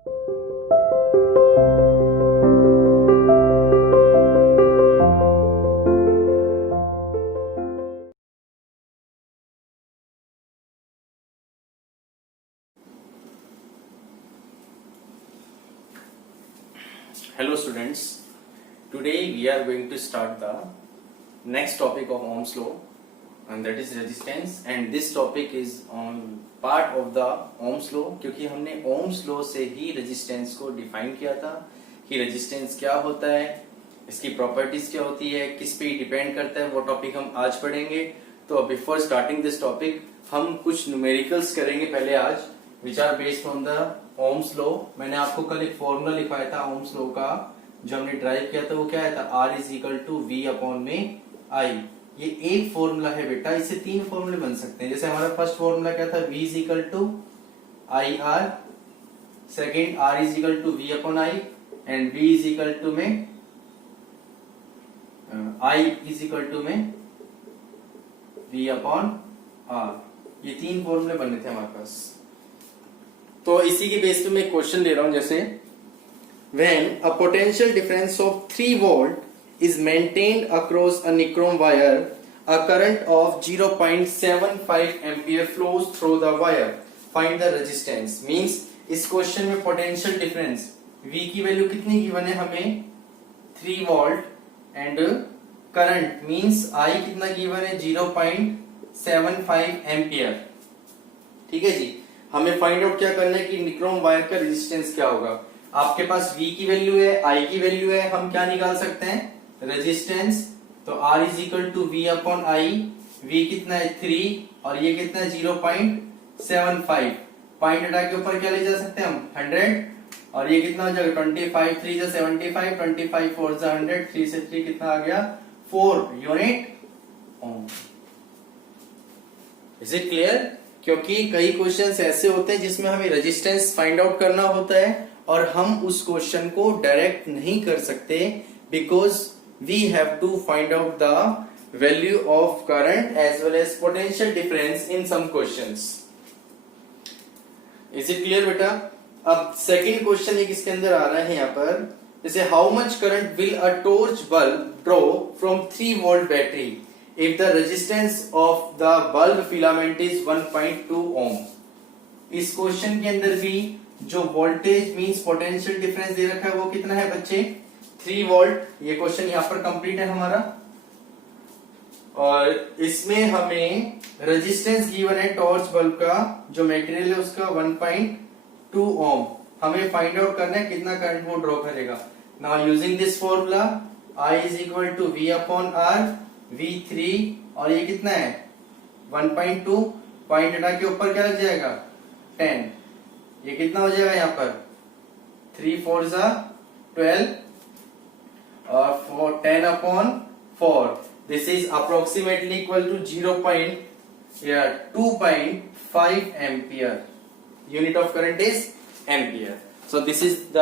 Hello students, today we are going to start the next topic of Ohm's law, and that is resistance, and this topic is on part of the Ohm's law क्योंकि हमने Ohm's law से ही resistance को define किया था कि resistance क्या होता है, इसकी properties क्या होती है, किस पे डिपेंड करता है, वो टॉपिक हम आज पढ़ेंगे। तो बिफोर स्टार्टिंग दिस टॉपिक हम कुछ न्यूमेरिकल्स करेंगे पहले आज, which are based on the Ohm's law. मैंने आपको कल एक फॉर्मूला लिखवाया था ओम्स लॉ का, जो हमने ड्राइव किया था, वो क्या है था, R is equal to V upon में I। ये एक फॉर्मूला है बेटा, इससे तीन फॉर्मूले बन सकते हैं। जैसे हमारा फर्स्ट फॉर्मूला क्या था, V is equal to IR, second R is equal to V upon I, and V is equal to में I इज इक्वल टू में V अपॉन R। ये तीन फॉर्मूले बनने थे हमारे पास। तो इसी के बेस पे मैं क्वेश्चन ले रहा हूं, जैसे when a potential difference of 3 volt is maintained across a nichrome wire, a current of 0.75 ampere flows through the wire, find the resistance। means इस क्वेश्चन में पोटेंशियल डिफरेंस V की वैल्यू कितनी गिवन है हमें, 3 volt, and current means I कितना given है, 0.75 ampere. ठीक है जी, हमें फाइंड आउट क्या करना है कि निक्रोम वायर का रेजिस्टेंस क्या होगा। आपके पास V की वैल्यू है, I की वैल्यू है, हम क्या निकाल सकते हैं, रेजिस्टेंस। तो R is equal to V upon I, V कितना है 3 और ये कितना है 0.75, पॉइंट हटा के ऊपर क्या ले जा सकते हैं हम, 100, और ये कितना हो जाएगा 25, 3 जा 75, 25 4 जा 100, 3 से 3 कितना आ गया 4 unit Om. Is it clear? क्योंकि कई क्वेश्चंस ऐसे होते हैं जिसमें हमें रेजिस्टेंस फाइंड आउट करना होता है और हम उस क्वेश्चन को डायरेक्ट नहीं कर सकते, because we have to find out the value of current as well as potential difference in some questions. Is it clear बेटा? अब सेकंड क्वेश्चन एक इसके अंदर आ रहा है यहाँ पर, जैसे how much current will a torch bulb draw from 3 volt battery if the resistance of the bulb filament is 1.2 ohm। इस क्वेश्चन के अंदर भी जो वोल्टेज मींस पोटेंशियल डिफरेंस दे रखा है वो कितना है बच्चे, 3 वोल्ट। ये क्वेश्चन यहाँ पर कंप्लीट है हमारा, और इसमें हमें रेजिस्टेंस गिवन है टॉर्च बल्ब का, जो मटेरियल है उसका 1.2 ओम। हमें फाइंड आउट करना है कितना करंट वो ड्रॉ करेगा। Now using this formula I is equal to V upon R, V3, और ये कितना है 1.2, पॉइंट हटा के ऊपर क्या लग जाएगा 10, ये कितना हो जाएगा यहाँ पर 3 4 जा 12 और 10 upon 4, this is approximately equal to 2.5 ampere. Unit of current is ampere. So this is the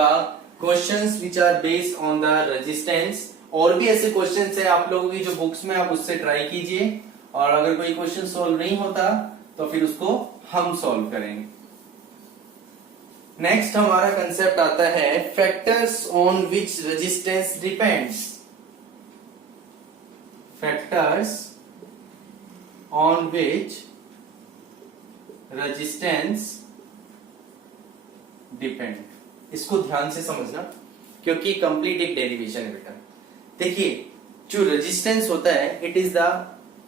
questions which are based on the resistance. और भी ऐसे क्वेश्चंस है आप लोगों की जो बुक्स में, आप उससे ट्राई कीजिए, और अगर कोई क्वेश्चन सॉल्व नहीं होता तो फिर उसको हम सॉल्व करेंगे। नेक्स्ट हमारा कंसेप्ट आता है factors on which resistance depends. Factors on which resistance depend, इसको ध्यान से समझना क्योंकि कंप्लीट एक डेरिवेशन है बेटा। देखिए, जो रेजिस्टेंस होता है, it is the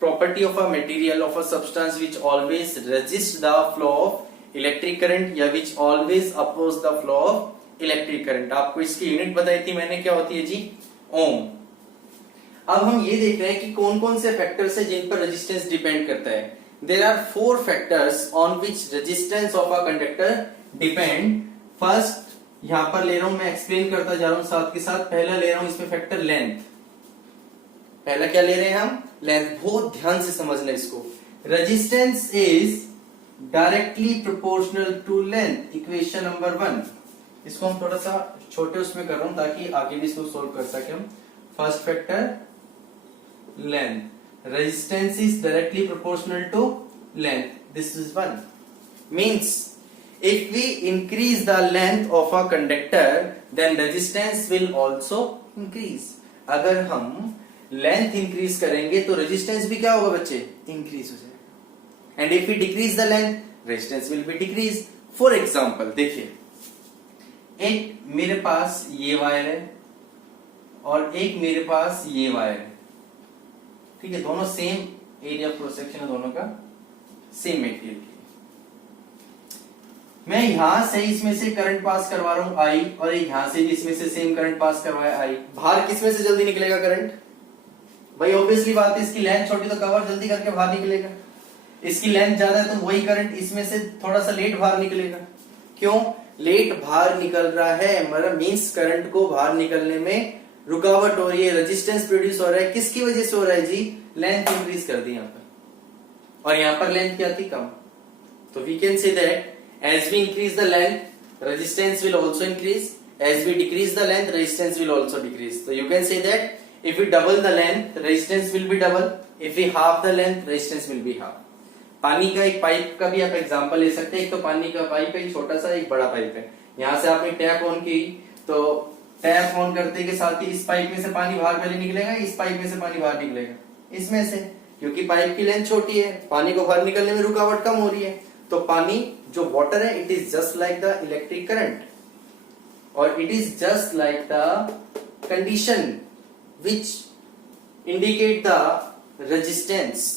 property of a material of a substance which always resist the flow of electric current, या which always oppose the flow of electric current. आपको इसकी यूनिट बताई थी मैंने, क्या होती है जी, ओम। अब हम ये देख रहे हैं कि कौन कौन से फैक्टर्स है जिन पर रेजिस्टेंस डिपेंड करता है। There are 4 factors on which resistance of a conductor depend. First यहां पर ले रहा हूं, मैं एक्सप्लेन करता जा रहा हूं साथ के साथ। पहला ले रहा हूं इसमें फैक्टर लेंथ। पहला क्या ले रहे हैं हम, लेंथ। बहुत ध्यान से समझना इसको। Resistance is directly proportional to length, equation number 1। इसको हम थोड़ा सा छोटे उसमें कर रहा हूं ताकि आगे भी इसको सोल्व कर सके हम। First factor length, resistance is directly proportional to length, this is 1। Means If we increase the length of a conductor, then resistance will also increase. अगर हम लेंथ इंक्रीज करेंगे तो रेजिस्टेंस भी क्या होगा बच्चे, इंक्रीज हो जाएगा. And if we decrease the length, resistance will be decrease. For example देखिए, एक मेरे पास ये वायर है और एक मेरे पास ये वायर है. ठीक है, दोनों same area of cross section है, दोनों का सेम मटेरियल की. मैं यहां से इसमें से करंट पास करवा रहा हूं आई, और यहां से इसमें से सेम करंट पास करवाया आई. बाहर किसमें से जल्दी निकलेगा करंट? भाई ऑब्वियसली बात है, इसकी लेंथ छोटी तो कवर जल्दी करके बाहर निकलेगा. इसकी लेंथ ज्यादा है तो वही करंट इसमें से थोड़ा सा लेट बाहर निकलेगा. क्यों लेट बाहर निकल रहा है? मतलब मींस करंट को बाहर निकलने में रुकावट हो रही है, रेजिस्टेंस प्रोड्यूस हो रहा है. किसकी वजह से हो रहा है जी? लेंथ इंक्रीज कर दी यहां पर, और यहां पर लेंथ क्या थी? कम. तो we can say that as we increase the length, resistance will also increase. As we decrease the length, resistance will also decrease. So you can say that if we double the length, resistance will be double. If we half the length, resistance will be half. पानी का एक pipe का भी आप example ले सकते हैं. एक तो पानी का पाइप है, छोटा सा, एक बड़ा पाइप है. यहां से आपने टैप ऑन की, तो टैप ऑन करते के साथ ही इस पाइप में से पानी बाहर पहले निकलेगा, इस पाइप में से पानी बाहर निकलेगा, इसमें से, क्योंकि पाइप की लेंथ छोटी है, पानी को बाहर निकलने में रुकावट कम हो रही है. तो पानी जो वाटर है, it is just like the electric current, और it is just like the condition which indicate the resistance,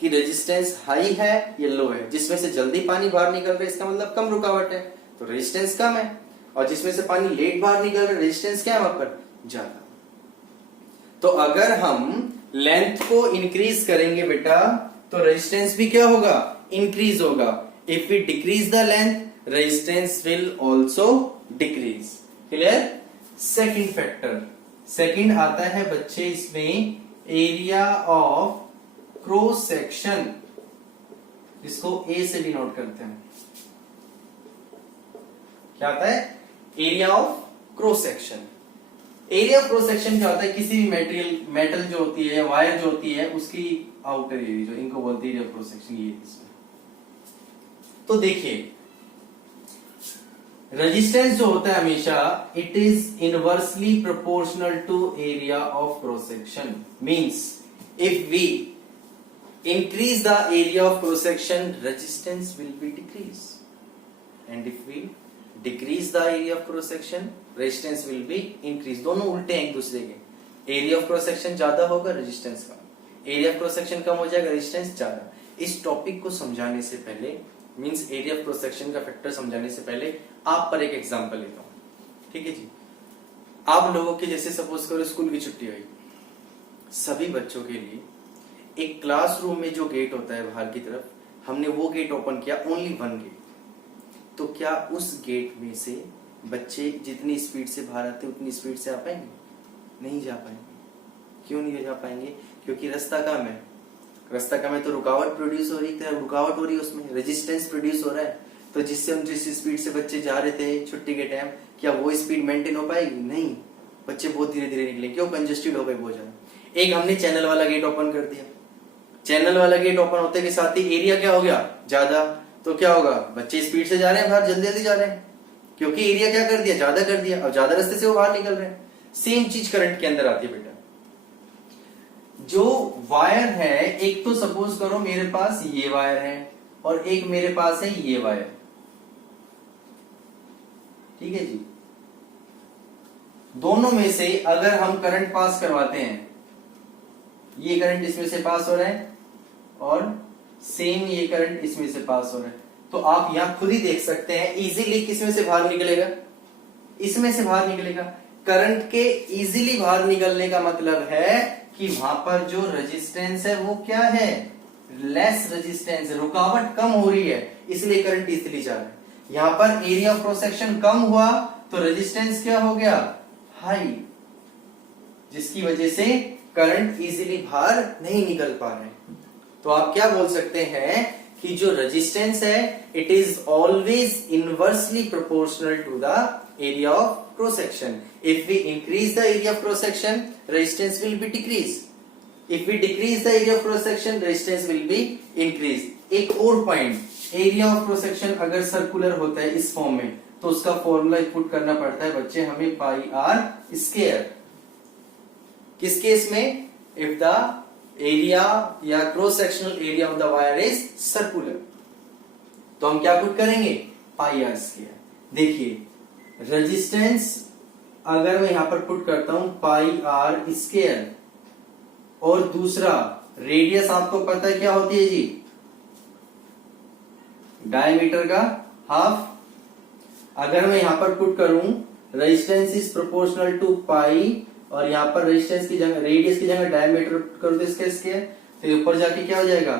कि रेजिस्टेंस हाई है या लो है. जिसमें से जल्दी पानी बाहर निकल रहा है इसका मतलब कम रुकावट है, तो रेजिस्टेंस कम है. और जिसमें से पानी लेट बाहर निकल रहा है, रेजिस्टेंस क्या है वहां पर? ज्यादा. तो अगर हम लेंथ को इंक्रीज करेंगे बेटा, तो रेजिस्टेंस भी क्या होगा? इंक्रीज होगा. If we decrease the length, resistance will also decrease. Clear? Second factor, second आता है बच्चे इसमें एरिया ऑफ क्रॉस सेक्शन, इसको ए से डिनोट करते हैं. क्या आता है? Area of cross section. Area of cross section क्या होता है? किसी भी मटेरियल, मेटल जो होती है, वायर जो होती है, उसकी आउटर एरिया, जो इनको बोलते हैं एरिया ऑफ क्रॉस सेक्शन. ये तो देखिए, रेजिस्टेंस जो होता है हमेशा, it is inversely proportional to area of cross section. Means if we increase the area of cross section, resistance will be decrease, and if we decrease the area of cross section, resistance will be increase. दोनों उल्टे हैं एक दूसरे के. Area of cross section ज्यादा होगा, resistance कम. Area of cross section कम हो जाएगा, रेजिस्टेंस ज्यादा. इस टॉपिक को समझाने से पहले, means area of cross section का फैक्टर समझाने से पहले, आप पर एक एग्जांपल लेता हूं. ठीक है जी? आप लोगों के जैसे सपोज करो स्कूल की छुट्टी हुई, सभी बच्चों के लिए एक क्लासरूम में जो गेट होता है बाहर की तरफ, हमने वो गेट ओपन किया, ओनली वन गेट. तो क्या उस गेट में से बच्चे जितनी स्पीड से बाहर आते उतनी स्पीड से आ पाएंगे? नहीं जा पाएंगे. क्यों नहीं जा पाएंगे? क्योंकि रास्ता कम है. रास्ता कम है तो रुकावट प्रोड्यूस हो रही है, रुकावट हो रही है, उसमें रेजिस्टेंस प्रोड्यूस हो रहा है. तो जिससे हम जिस स्पीड से बच्चे जा रहे थे छुट्टी के टाइम, क्या वो स्पीड मेंटेन हो पाएगी? नहीं. बच्चे बहुत धीरे धीरे निकले. क्यों? कंजेस्टेड हो गए बहुत ज्यादा. एक हमने चैनल वाला गेट ओपन कर दिया. चैनल वाला गेट ओपन होते के साथ ही एरिया क्या हो गया? ज्यादा. तो क्या होगा? बच्चे स्पीड से जा रहे हैं बाहर, जल्दी जल्दी जा रहे हैं, क्योंकि एरिया क्या कर दिया? ज्यादा कर दिया, और ज्यादा रास्ते से वो बाहर निकल रहे हैं. सेम चीज करंट के अंदर आती है बेटा. जो वायर है, एक तो सपोज करो मेरे पास ये वायर है और एक मेरे पास है ये वायर. ठीक है जी? दोनों में से अगर हम करंट पास करवाते हैं, ये करंट इसमें से पास हो रहा है और सेम ये करंट इसमें से पास हो रहा है, तो आप यहां खुद ही देख सकते हैं इजीली किसमें से बाहर निकलेगा? इसमें से बाहर निकलेगा. करंट के इजीली बाहर निकलने का मतलब है कि वहां पर जो रेजिस्टेंस है वो क्या है? लेस रेजिस्टेंस, रुकावट कम हो रही है, इसलिए करंट इजीली जा रहा है. यहां पर एरिया ऑफ क्रॉस सेक्शन कम हुआ तो रेजिस्टेंस क्या हो गया? हाई, जिसकी वजह से करंट इजीली बाहर नहीं निकल पा रहे. तो आप क्या बोल सकते हैं कि जो रेजिस्टेंस है, it is always inversely proportional to the area of cross section. If we increase the area of cross section, resistance will be decrease. If we decrease the area of cross section, resistance will be increase. एक और point, area of cross section अगर circular होता है इस form में तो उसका formula put करना पड़ता है बच्चे हमें पाई आर स्क्वायर। किस केस में? इफ द एरिया या cross sectional area of the wire is circular, तो हम क्या पुट करेंगे? पाई आर स्क्वायर। देखिए रेजिस्टेंस अगर मैं यहां पर पुट करता हूं पाई आर स्क्वायर, और दूसरा रेडियस आपको पता है क्या होती है जी? डायमीटर का हाफ। अगर मैं यहां पर पुट करूं रेजिस्टेंस इज प्रोपोर्शनल टू पाई, और यहां पर रेजिस्टेंस की जगह रेडियस की जगह डायमीटर करो तो इसका स्क्वायर, तो ऊपर जाके क्या हो जाएगा?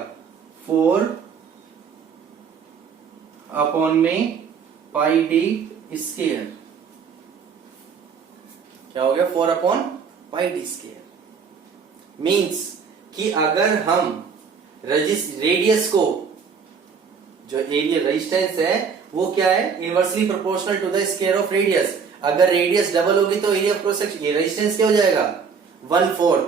4 अपॉन में पाई डी स्क्वायर। क्या हो गया? 4 upon pi D square. Means कि अगर हम रेडियस को, जो एरिया रेजिस्टेंस है वो क्या है? Inversely proportional to the square of radius. अगर रेडियस डबल होगी तो एरिया ऑफ क्रॉस सेक्शन, ये रेजिस्टेंस क्या हो जाएगा? 1/4।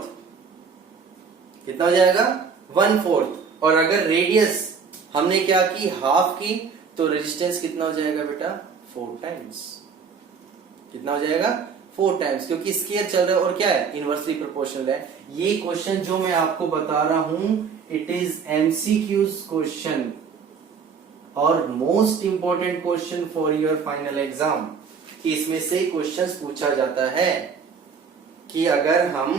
कितना हो जाएगा? 1/4। और अगर रेडियस हमने क्या की? हाफ की, तो रेजिस्टेंस कितना हो जाएगा बेटा? 4 टाइम्स। कितना हो जाएगा? 4 टाइम्स, क्योंकि स्क्वायर चल रहा है और क्या है? इनवर्सली प्रोपोर्शनल है। ये क्वेश्चन जो मैं आपको बता रहा हूं इट इज एमसीक्यूज क्वेश्चन और most important question for your final exam. इसमें से क्वेश्चंस पूछा जाता है कि अगर हम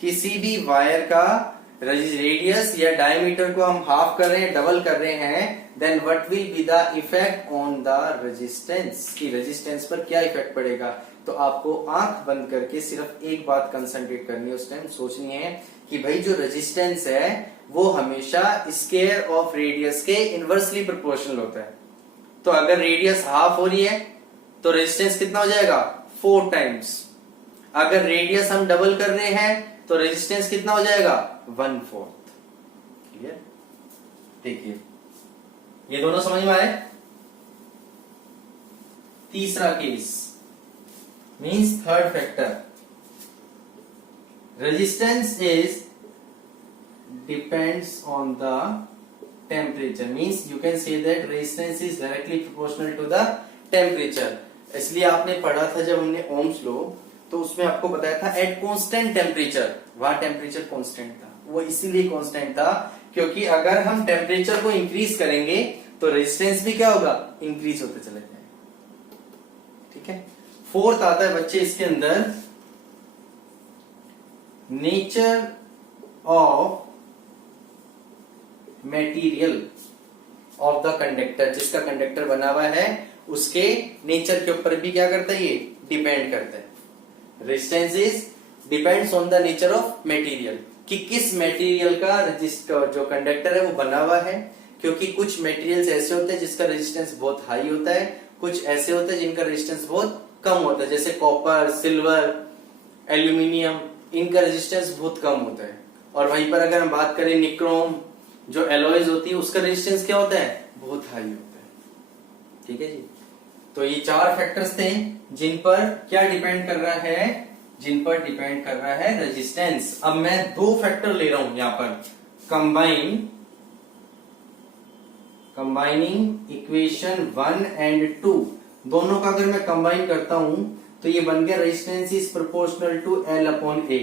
किसी भी वायर का रेडियस या डायमीटर को हम हाफ कर रहे हैं, डबल कर रहे हैं, then what will be the effect on the resistance, की रेजिस्टेंस पर क्या इफेक्ट पड़ेगा। तो आपको आंख बंद करके सिर्फ एक बात कंसंट्रेट करनी है, उस टाइम सोचनी है कि भाई जो रेजिस्टेंस है वो हमेशा स्क्वायर ऑफ रेडियस के इनवर्सली प्रोपोर्शनल होता है। तो अगर रेडियस हाफ हो रही है तो रेजिस्टेंस कितना हो जाएगा? 4 टाइम्स। अगर रेडियस हम डबल कर रहे हैं तो रेजिस्टेंस कितना हो जाएगा? 1/4। क्लियर? देखिए ये दोनों समझ में आए। तीसरा केस मींस third factor, resistance is depends on the temperature. Means you can say that resistance is directly proportional to the temperature. इसलिए आपने पढ़ा था जब हमने ओम्स लॉ, तो उसमें आपको बताया था एट कांस्टेंट टेम्परेचर, वहां टेम्परेचर कांस्टेंट था। वो इसीलिए कांस्टेंट था क्योंकि अगर हम टेम्परेचर को इंक्रीज करेंगे तो रेजिस्टेंस भी क्या होगा? इंक्रीज होते चले जाएगा। ठीक है। फोर्थ आता है बच्चे इसके अंदर nature of material of the conductor. जिसका कंडक्टर बना हुआ है उसके नेचर के ऊपर भी क्या करता है? ये डिपेंड करता है। Resistance is depends on the nature of material, कि किस मटेरियल का जो कंडक्टर है वो बना हुआ है। क्योंकि कुछ मटेरियल्स ऐसे होते हैं जिसका रेजिस्टेंस बहुत हाई होता है, कुछ ऐसे होते हैं जिनका रेजिस्टेंस बहुत कम होता है, जैसे कॉपर, सिल्वर, एल्यूमिनियम, इनका रेजिस्टेंस बहुत कम होता है। और वहीं पर अगर हम बात करें निक्रोम, जो एलॉयज होती है, उसका रेजिस्टेंस क्या होता है? बहुत हाई होता है। ठीक है जी। तो ये 4 फैक्टर्स थे जिन पर क्या डिपेंड कर रहा है? जिन पर डिपेंड कर रहा है रेजिस्टेंस। अब मैं 2 फैक्टर ले रहा हूं यहां पर, कंबाइनिंग इक्वेशन 1 एंड 2, दोनों का अगर मैं कंबाइन करता हूं तो ये बन गया resistance is proportional to L upon A।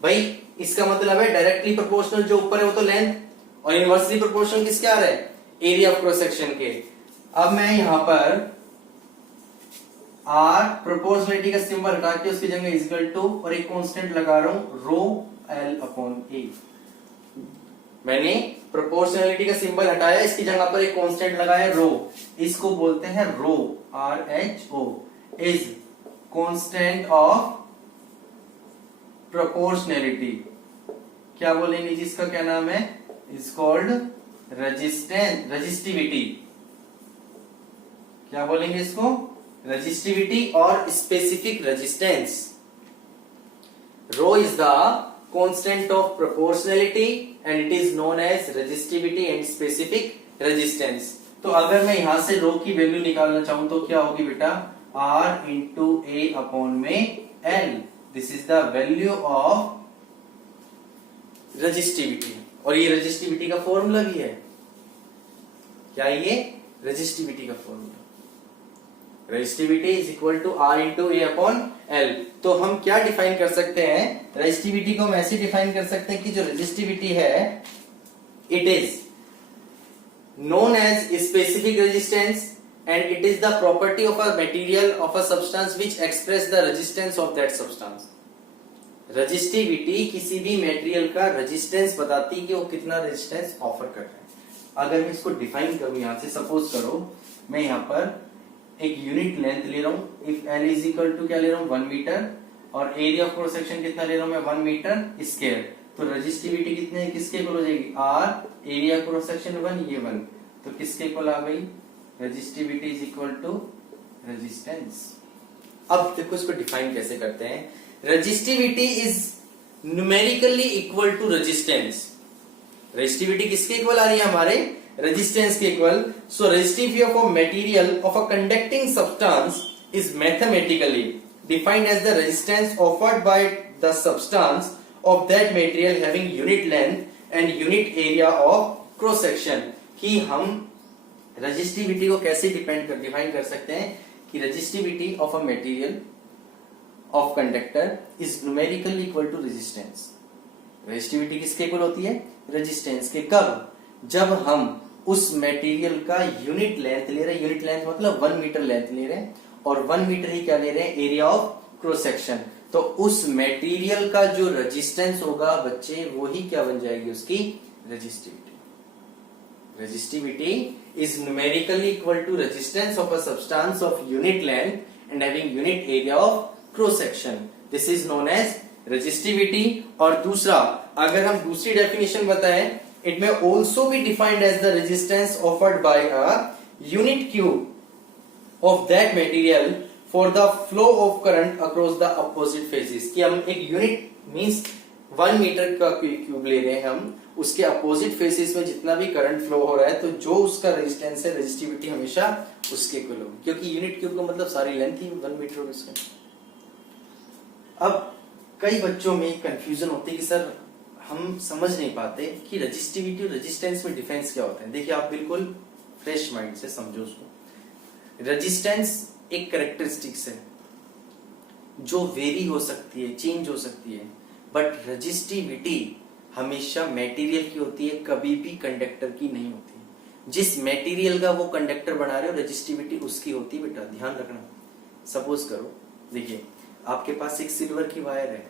भाई इसका मतलब है डायरेक्टली प्रोपोर्शनल जो ऊपर है वो तो लेंथ, और इनवर्सली प्रोपोर्शनल किसके आ रहा है? एरिया ऑफ क्रॉस सेक्शन के। अब मैं यहां पर R प्रोपोर्शनलिटी का सिंबल हटा के उसकी जगह इक्वल टू और एक कांस्टेंट लगा रहा हूं रो L अपॉन A। मैंने प्रोपोर्शनलिटी का सिंबल हटाया, इसकी जगह पर एक कांस्टेंट लगाया रो। इसको बोलते हैं rho, RHO is constant of proportionality. क्या बोलेंगे जिसका क्या नाम है? Is called resistivity. क्या बोलेंगे इसको? रजिस्टिविटी और specific resistance. Rho is the constant of proportionality and it is known as resistivity and specific resistance. तो अगर मैं यहां से रो की वैल्यू निकालना चाहूं तो क्या होगी बेटा? R इंटू A अपॉन में L। This is the value of resistivity, और ये रजिस्टिविटी का फॉर्मूला भी है। क्या ये रेजिस्टिविटी का formula, resistivity is equal to R into A upon L. तो हम क्या डिफाइन कर सकते हैं, रेजिस्टिविटी को हम ऐसे डिफाइन कर सकते हैं कि जो रेजिस्टिविटी है it is known as specific resistance and it is the property of a material of a substance which express the resistance of that substance। Resistivity किसी भी मटेरियल का रेजिस्टेंस बताती है कि वो कितना रेजिस्टेंस ऑफर कर रहा है। अगर मैं इसको डिफाइन करूं यहां से, सपोज करो मैं यहां पर एक यूनिट लेंथ ले रहा हूं, if L is equal to क्या ले रहा हूं 1 मीटर, और एरिया ऑफ क्रॉस सेक्शन कितना ले रहा हूं मैं 1 मीटर स्क्वायर। तो रेजिस्टिविटी कितने किसके इक्वल हो जाएगी, आर एरिया क्रॉस सेक्शन 1 ये 1, तो किसके इक्वल आ गई, resistivity is equal to resistance. अब देखो इसको डिफाइन कैसे करते हैं, resistivity is numerically equal to resistance. Resistivity किसके इक्वल आ रही है हमारे, रेजिस्टेंस के equal. So resistivity of a material of a conducting substance is mathematically defined as the resistance offered by the substance of that material having unit length and unit area of cross section। कि हम resistivity को कैसे define कर सकते हैं कि resistivity of a material of conductor is numerically equal to resistance. Resistivity किसके equal होती है, रेजिस्टेंस के। कब, जब हम उस मटेरियल का यूनिट लेंथ ले रहे हैं, यूनिट लेंथ मतलब 1 मीटर लेंथ ले रहे हैं, और 1 मीटर ही क्या ले रहे हैं, एरिया ऑफ क्रॉस सेक्शन। तो उस मटेरियल का जो रेजिस्टेंस होगा बच्चे वही क्या बन जाएगी उसकी resistivity. Resistivity is numerically equal to resistance of a substance of unit length and having unit area of cross section, this is known as resistivity. और दूसरा, अगर हम दूसरी डेफिनेशन बताएं, it may also be defined as the resistance offered by a unit cube of that material for the flow of current across the opposite faces. कि हम एक unit means 1 metre का क्यूब ले रहे हैं, हम उसके अपोजिट फेसेस में जितना भी करंट फ्लो हो रहा है, तो जो उसका रेजिस्टेंस है रेजिस्टिविटी हमेशा उसके इक्वल होगी, क्योंकि यूनिट क्यूब का मतलब सारी लेंथ ही 1 मीटर होगी इसमें। अब कई बच्चों में कंफ्यूजन होती है कि सर हम समझ नहीं पाते कि रेजिस्टिविटी और रेजिस्टेंस में डिफरेंस क्या होता है। देखिए आप बिल्कुल फ्रेश माइंड से समझो उसको। रेजिस्टेंस एक कैरेक्टरिस्टिक्स है जो वेरी हो सकती है, चेंज हो सकती है, बट रेजिस्टिविटी हमेशा मटेरियल की होती है, कभी भी कंडक्टर की नहीं होती। जिस मटेरियल का वो कंडक्टर बना रहे हो रेजिस्टिविटी उसकी होती है, बेटा ध्यान रखना। सपोज करो, देखिए आपके पास एक सिल्वर की वायर है,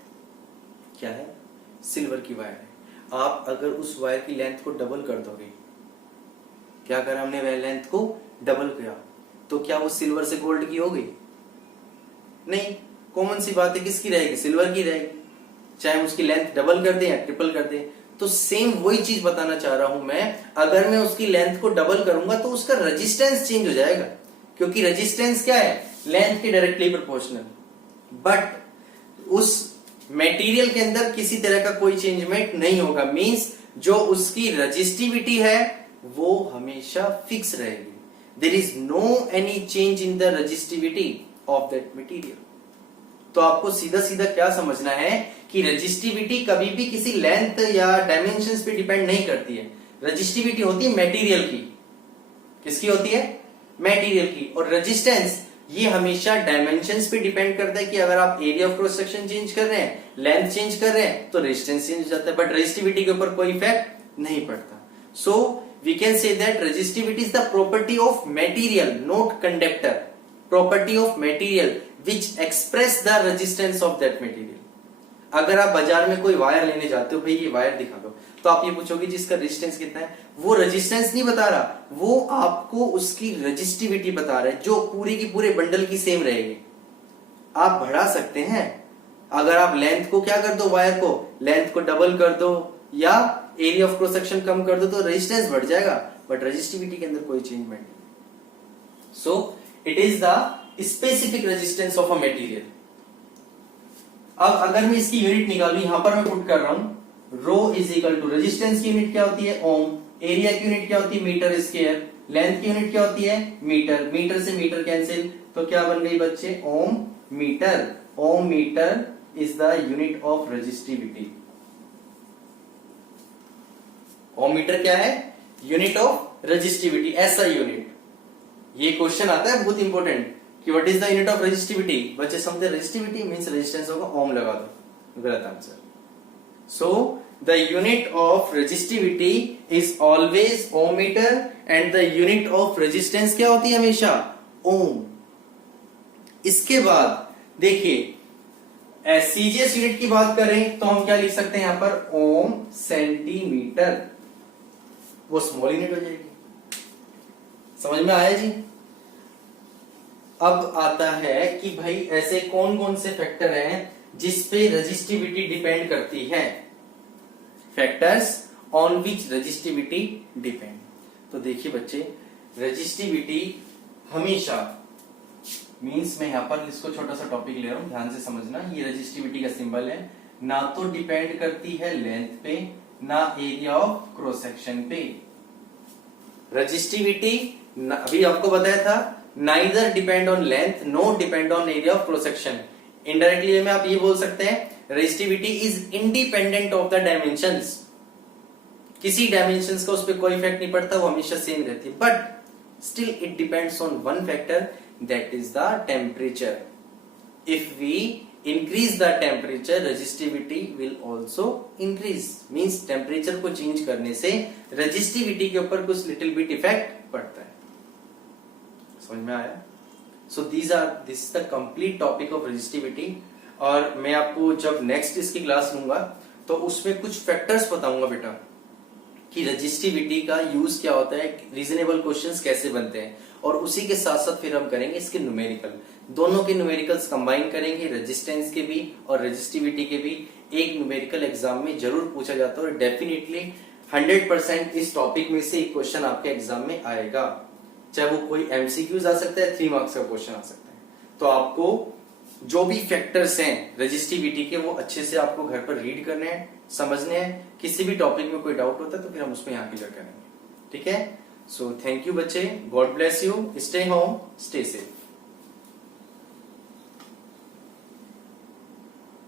क्या है, सिल्वर की वायर है। आप अगर उस वायर की लेंथ को डबल कर दोगे, क्या अगर हमने वह लेंथ को डबल किया तो क्या वो सिल्वर से गोल्ड की होगी, नहीं। कॉमन सी बात है, किसकी रहेगी, सिल्वर की रहेगी, चाहे उसकी लेंथ डबल कर दे या ट्रिपल कर दे। तो सेम वही चीज बताना चाह रहा हूं मैं, अगर मैं उसकी लेंथ को डबल करूंगा तो उसका रेजिस्टेंस चेंज हो जाएगा, क्योंकि रेजिस्टेंस क्या है, लेंथ के डायरेक्टली प्रोपोर्शनल। बट उस मटेरियल के अंदर किसी तरह का कोई चेंजमेंट नहीं होगा, मींस जो उसकी रेजिस्टिविटी है वो हमेशा फिक्स रहेगी। There is no any change in the resistivity of that material. तो आपको सीधा सीधा क्या समझना है कि रेजिस्टिविटी कभी भी किसी लेंथ या डायमेंशंस पे डिपेंड नहीं करती है। रेजिस्टिविटी होती है मटेरियल की, किसकी होती है, मटेरियल की। और रेजिस्टेंस ये हमेशा डायमेंशंस पे डिपेंड करता है कि अगर आप area of cross section change कर रहे हैं, लेंथ चेंज कर रहे हैं, तो रेजिस्टेंस चेंज हो जाता है, बट रेजिस्टिविटी के ऊपर कोई इफेक्ट नहीं पड़ता। So we can say that resistivity is the property of material, not conductor, property of material which express the resistance of that material. अगर आप बाजार में कोई वायर लेने जाते हो, भाई ये वायर दिखा दो, तो आप ये पूछोगे जिसका रेजिस्टेंस कितना है, वो रेजिस्टेंस नहीं बता रहा, वो आपको उसकी रेजिस्टिविटी बता रहा है, जो पूरी की पूरे बंडल की सेम रहेगी। आप बढ़ा सकते हैं, अगर आप लेंथ को क्या कर दो, वायर को लेंथ को डबल कर दो या एरिया ऑफ क्रॉस सेक्शन कम कर दो, तो रेजिस्टेंस बढ़ जाएगा, बट रेजिस्टिविटी के अंदर कोई चेंजमेंट नहीं। So it is the specific resistance of a material. अब अगर मैं इसकी यूनिट निकालू, यहां पर मैं पुट कर रहा हूं रो इज इक्वल टू, रेजिस्टेंस की यूनिट क्या होती है, ओम, एरिया की यूनिट क्या होती है, मीटर स्क्वायर, लेंथ की यूनिट क्या होती है, मीटर, मीटर से मीटर कैंसिल, तो क्या बन गई बच्चे, ohm metre. Ohm metre is the unit of resistivity. Ohm metre क्या है, unit of resistivity SI unit. ये क्वेश्चन आता है बहुत इंपॉर्टेंट कि what is the unit of resistivity. बच्चे समझते रेजिस्टिविटी मींस रेजिस्टेंस होगा, ओम लगा दो, गलत answer. So the unit of resistivity is always ohm metre and the unit of resistance क्या होती है हमेशा, ओम। इसके बाद देखिए सीजीएस यूनिट की बात करें तो हम क्या लिख सकते हैं यहां पर, ओम सेंटीमीटर, वो स्मॉल यूनिट हो जाएगी। समझ में आया जी। अब आता है कि भाई ऐसे कौन कौन से फैक्टर हैं जिस पे रेजिस्टिविटी डिपेंड करती है, factors on which resistivity depend. तो देखिए बच्चे, रेजिस्टिविटी हमेशा मींस मैं यहां पर इसको छोटा सा टॉपिक ले रहा हूं, ध्यान से समझना। ये रेजिस्टिविटी का सिंबल है, ना तो डिपेंड करती है लेंथ पे ना एरिया ऑफ क्रॉस सेक्शन पे। रेजिस्टिविटी अभी आपको बताया था, neither depend on length no depend on area of cross section. Indirectly में आप ये बोल सकते हैं resistivity is independent of the dimensions. किसी डायमेंशंस का उस पर कोई इफेक्ट नहीं पड़ता, वो हमेशा सेम रहती है, but still it depends on one factor, that is the temperature. If we increase the temperature, resistivity will also increase. Means temperature को change करने से resistivity के ऊपर कुछ little bit effect पड़ता है। समझ में आया? So this is the complete topic of resistivity। और मैं आपको जब next इसकी क्लास लूंगा तो उसमें कुछ factors बताऊंगा बेटा कि रेजिस्टिविटी का यूज क्या होता है, रीजनेबल क्वेश्चंस कैसे बनते हैं, और उसी के साथ साथ फिर हम करेंगे इसके न्यूमेरिकल। दोनों के न्यूमेरिकल्स कंबाइन करेंगे, रेजिस्टेंस के भी और रेजिस्टिविटी के भी। एक न्यूमेरिकल एग्जाम में जरूर पूछा जाता है और डेफिनेटली 100% इस टॉपिक में से एक क्वेश्चन आपके एग्जाम में आएगा। चाहे वो कोई एमसीक्यूज आ सकता है, 3 मार्क्स का क्वेश्चन आ सकता है। तो आपको जो भी फैक्टर्स हैं रेजिस्टिविटी के वो अच्छे से आपको घर पर रीड करने हैं, समझने हैं। किसी भी टॉपिक में कोई डाउट होता है तो फिर हम उसमें यहाँ क्लियर करेंगे। ठीक है, सो थैंक यू बच्चे, God bless you, stay home, stay safe.